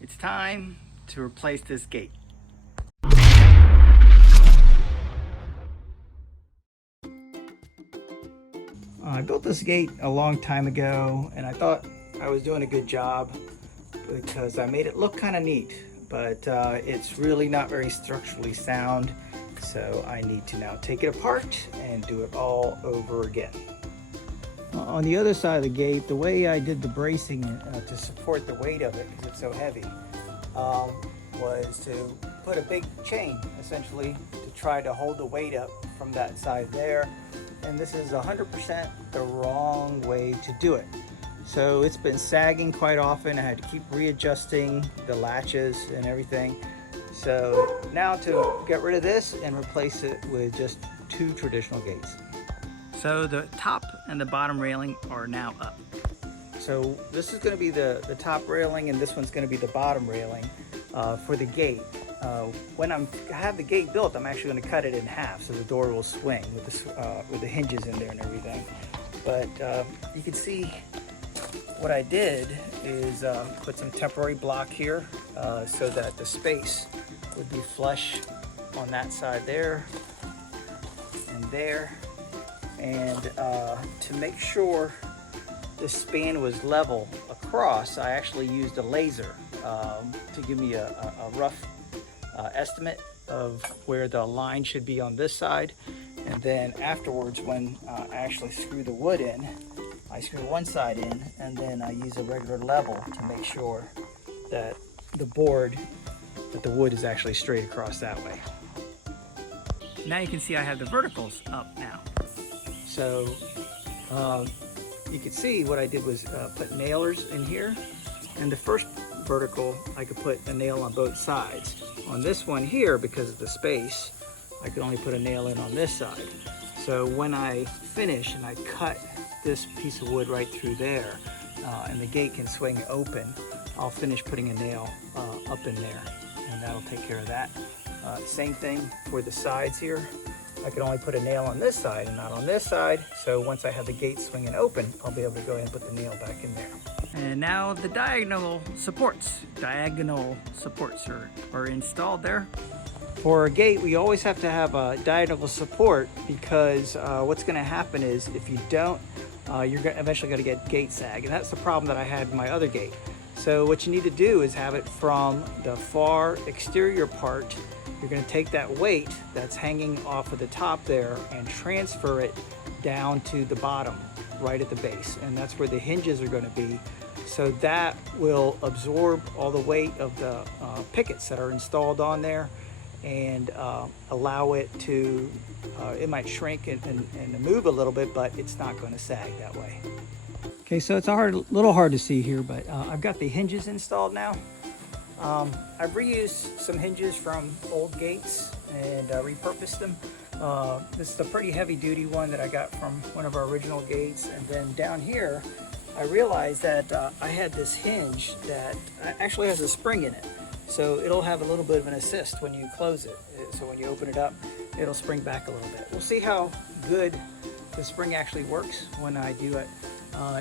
It's time to replace this gate. I built this gate a long time ago and I thought I was doing a good job because I made it look kind of neat, but it's really not very structurally sound, so I need to now take it apart and do it all over again. On the other side of the gate, the way I did the bracing to support the weight of it, because it's so heavy, was to put a big chain essentially to try to hold the weight up from that side there. And this is 100% the wrong way to do it. So it's been sagging quite often. I had to keep readjusting the latches and everything. So now to get rid of this and replace it with just two traditional gates. So the top and the bottom railing are now up. So this is going to be the top railing and this one's going to be the bottom railing for the gate. When I have the gate built, I'm actually going to cut it in half so the door will swing with the hinges in there and everything. But you can see what I did is put some temporary block here so that the space would be flush on that side there and there. And to make sure the span was level across, I actually used a laser to give me a rough estimate of where the line should be on this side. And then afterwards, when I actually screw the wood in, I screw one side in and then I use a regular level to make sure that the wood is actually straight across that way. Now you can see I have the verticals up now. So you can see what I did was put nailers in here, and the first vertical I could put a nail on both sides. On this one here, because of the space, I could only put a nail in on this side. So when I finish and I cut this piece of wood right through there and the gate can swing open, I'll finish putting a nail up in there and that'll take care of that. Same thing for the sides here. I can only put a nail on this side and not on this side. So once I have the gate swinging open, I'll be able to go ahead and put the nail back in there. And now the diagonal supports are installed there. For a gate, we always have to have a diagonal support because what's going to happen is if you don't, you're eventually going to get gate sag. And that's the problem that I had in my other gate. So what you need to do is have it from the far exterior part. You're going to take that weight that's hanging off of the top there and transfer it down to the bottom, right at the base. And that's where the hinges are going to be. So that will absorb all the weight of the pickets that are installed on there and allow it to, it might shrink and move a little bit, but it's not going to sag that way. Okay, so it's a little hard to see here, but I've got the hinges installed now. I've reused some hinges from old gates and repurposed them. This is a pretty heavy duty one that I got from one of our original gates. And then down here, I realized that I had this hinge that actually has a spring in it. So it'll have a little bit of an assist when you close it. So when you open it up, it'll spring back a little bit. We'll see how good the spring actually works when I do it.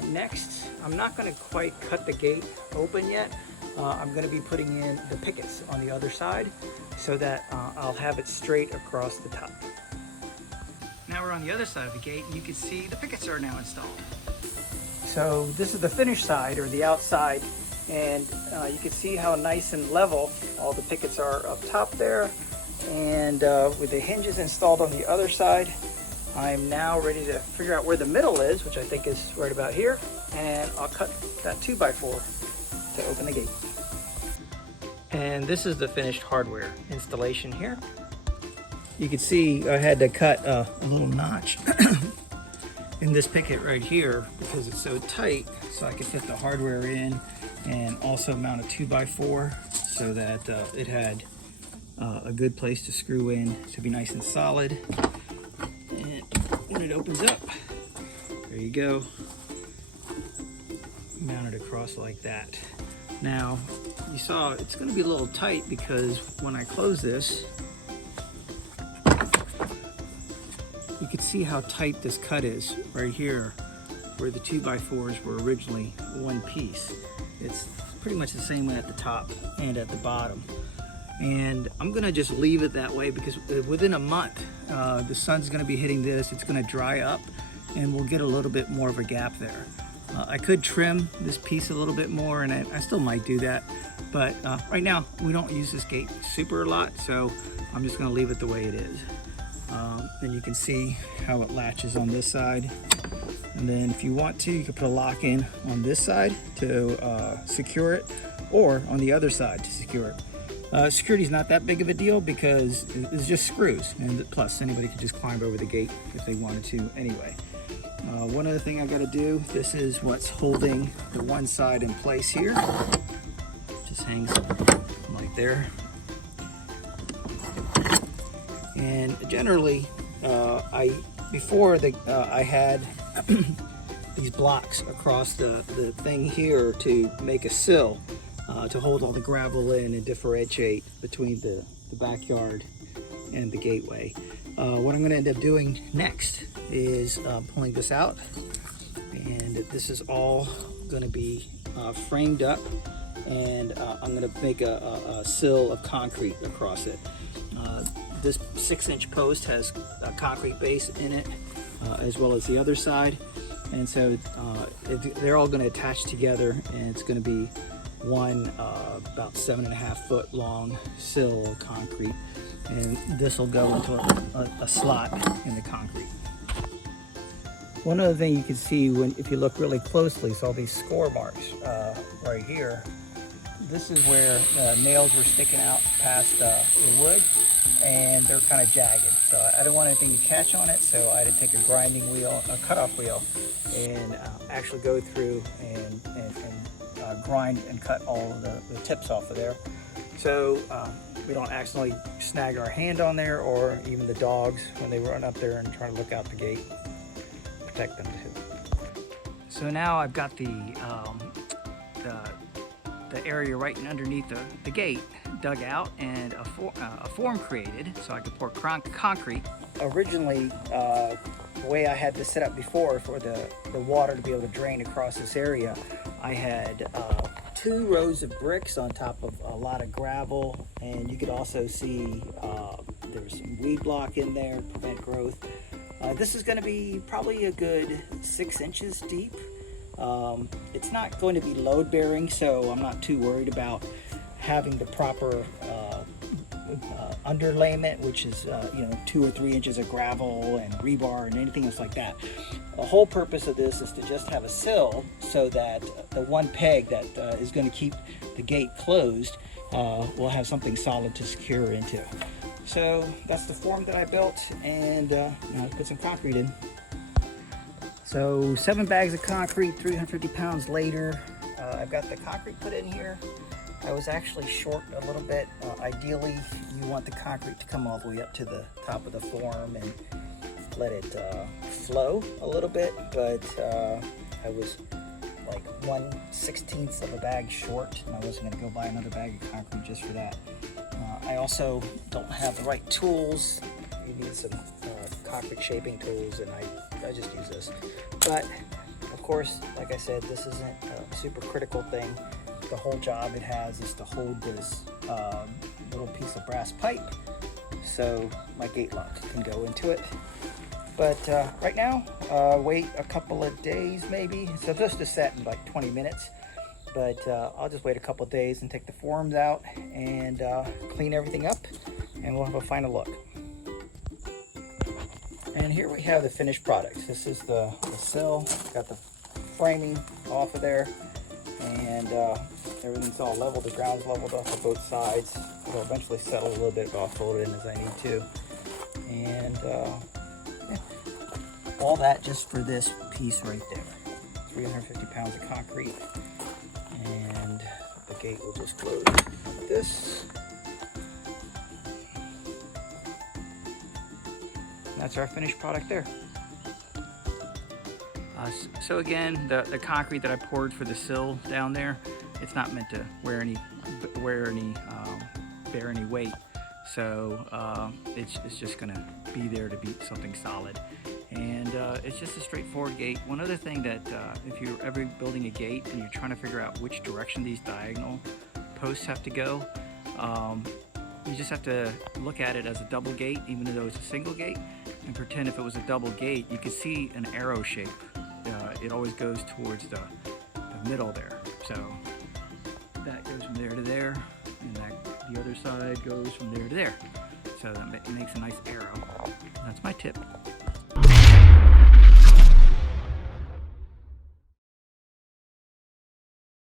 Next, I'm not going to quite cut the gate open yet. I'm going to be putting in the pickets on the other side so that I'll have it straight across the top. Now we're on the other side of the gate and you can see the pickets are now installed. So this is the finished side, or the outside, and you can see how nice and level all the pickets are up top there. And with the hinges installed on the other side, I'm now ready to figure out where the middle is, which I think is right about here, and I'll cut that 2x4 to open the gate. And this is the finished hardware installation here. You can see I had to cut a little notch in this picket right here because it's so tight, so I could fit the hardware in and also mount a 2x4 so that it had a good place to screw in to be nice and solid. And when it opens up, there you go, mount it across like that. Now you saw it's going to be a little tight because when I close this, you can see how tight this cut is right here where the 2x4s were originally one piece. It's pretty much the same way at the top and at the bottom. And I'm gonna just leave it that way because within a month, the sun's gonna be hitting this, it's gonna dry up, and we'll get a little bit more of a gap there. I could trim this piece a little bit more, and I still might do that, but right now we don't use this gate super a lot, so I'm just gonna leave it the way it is. Then you can see how it latches on this side. And then if you want to, you can put a lock in on this side to secure it, or on the other side to secure it. Security is not that big of a deal because it's just screws, and plus anybody could just climb over the gate if they wanted to anyway. One other thing I got to do, this is what's holding the one side in place here. Just hangs like there. And generally, I had these blocks across the thing here to make a sill to hold all the gravel in and differentiate between the backyard and the gateway. What I'm going to end up doing next is pulling this out, and this is all going to be framed up, and I'm going to make a sill of concrete across it. This 6-inch post has a concrete base in it, as well as the other side, and so they're all going to attach together, and it's going to be one about 7.5 foot long sill of concrete, and this will go into a slot in the concrete. One other thing you can see if you look really closely is all these score marks right here. This is where nails were sticking out past the wood, and they're kind of jagged. So I don't want anything to catch on it, so I had to take a grinding wheel, a cutoff wheel, and actually go through and grind and cut all of the tips off of there. So we don't accidentally snag our hand on there, or even the dogs when they run up there and try to look out the gate, protect them too. So now I've got the area right underneath the gate dug out, and a form created so I could pour concrete. Originally, the way I had this set up before for the water to be able to drain across this area, I had 2 rows of bricks on top of a lot of gravel, and you could also see there's some weed block in there to prevent growth. This is going to be probably a good 6 inches deep. It's not going to be load bearing, so I'm not too worried about having the proper underlayment, which is 2 or 3 inches of gravel and rebar and anything else like that. The whole purpose of this is to just have a sill so that the one peg that is going to keep the gate closed will have something solid to secure into. So that's the form that I built, and now let's put some concrete in. So 7 bags of concrete, 350 pounds later. I've got the concrete put in here. I was actually short a little bit. Ideally, you want the concrete to come all the way up to the top of the form and let it flow a little bit, but I was like 1/16 of a bag short, and I wasn't going to go buy another bag of concrete just for that. I also don't have the right tools. You need some concrete shaping tools, and I just use this. But of course, like I said, this isn't a super critical thing. The whole job it has is to hold this little piece of brass pipe so my gate lock can go into it. But right now, wait a couple of days maybe. It's supposed to set in like 20 minutes, but I'll just wait a couple of days and take the forms out and clean everything up, and we'll have a final look. And here we have the finished product. This is the sill. Got the framing off of there, and everything's all leveled. The ground's leveled off of both sides. It'll eventually settle a little bit, but I'll fold it in as I need to. And yeah. All that just for this piece right there. 350 pounds of concrete, and the gate will just close like this. That's our finished product there. So again, the concrete that I poured for the sill down there, it's not meant to bear any weight. So it's just gonna be there to be something solid. And it's just a straightforward gate. One other thing that if you're ever building a gate and you're trying to figure out which direction these diagonal posts have to go, you just have to look at it as a double gate, even though it's a single gate, and pretend if it was a double gate, you can see an arrow shape. It always goes towards the middle there. So that goes from there to there, and the other side goes from there to there. So that makes a nice arrow. That's my tip.